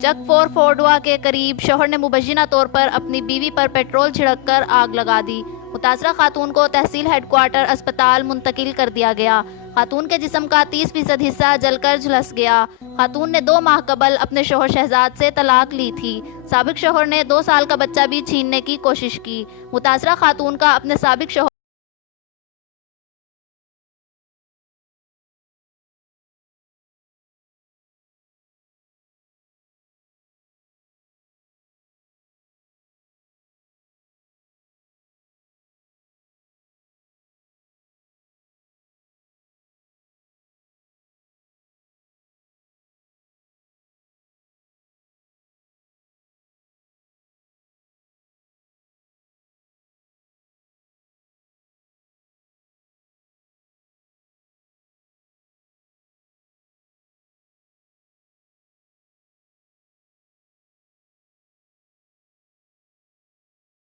जगफोर फोर्डवा के करीब शौहर ने मुबैना तौर पर अपनी बीवी पर पेट्रोल छिड़ककर आग लगा दी। मुतासरा खातून को तहसील हेडक्वार्टर अस्पताल मुंतकिल कर दिया गया। खातून के जिस्म का 30% हिस्सा जलकर झुलस गया। खातून ने 2 माह कबल अपने शौहर शहजाद से तलाक ली थी। साबिक शौहर ने 2 साल का बच्चा भी छीनने की कोशिश की। मुतासरा खातून का अपने साबिक शौहर